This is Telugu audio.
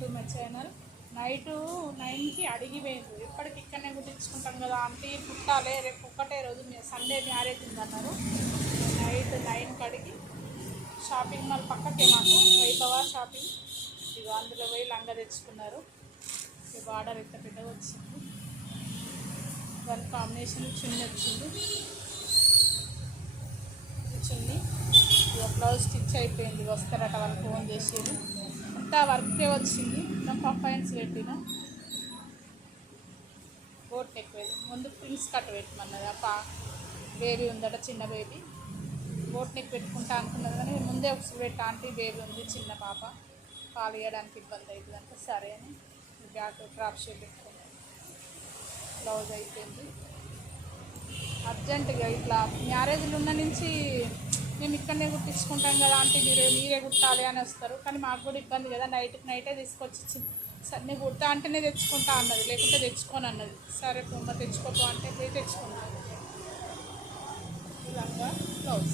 To my channel. నైటు 9కి అడిగిపోయింది, ఇప్పటికి ఇక్కడనే కుట్టించుకుంటాం కదా ఆంటీ, కుట్టాలి రేపు ఒక్కటే రోజు సండే మ్యారేజ్ ఉందన్నారు. నైట్ 9కి అడిగి షాపింగ్ మాల్ పక్కకే మాకు వైభవ షాపింగ్, ఇక అందులో పోయి లంగా తెచ్చుకున్నారు. ఇక ఆర్డర్ ఎంత పెద్దగా వచ్చింది, దాని కాంబినేషన్ చున్నీ వచ్చింది. చున్నీ బ్లౌజ్ స్టిచ్ అయిపోయింది, వస్తారట వాళ్ళు ఫోన్ చేసేది. అంతా వర్కే వచ్చింది. నాకు పఫైన్స్ పెట్టిన బోట్ నెక్ ముందు ప్రిన్స్ కట్ పెట్టమన్నది. బేబీ ఉందట, చిన్న బేబీ. బోట్ నెక్ పెట్టుకుంటా అనుకున్నది కానీ ముందే ఒకసారి పెట్టి ఆంటీ బేబీ ఉంది, చిన్న పాప, పాలు ఇవ్వడానికి ఇబ్బంది అవుతుంది అంటే సరే అని బ్యాక్ డ్రాప్ షేప్ పెట్టుకున్నాను. బ్లౌజ్ అయిపోయింది. అర్జెంటుగా ఇట్లా మ్యారేజ్లు ఉన్న నుంచి మేము ఇక్కడనే కుట్టించుకుంటాం కదా ఆంటీ, మీరే కుట్టాలి అని వస్తారు. కానీ మాకు కూడా ఇబ్బంది కదా, నైట్కి నైటే తీసుకొచ్చి సరే నేను కుడతా అంటేనే తెచ్చుకుంటా అన్నది, లేకుంటే తెచ్చుకోను అన్నది. సరే పొమ్మ తెచ్చుకోపో అంటే పోయి తెచ్చుకున్నాను. ఇలాగా బ్లౌజ్.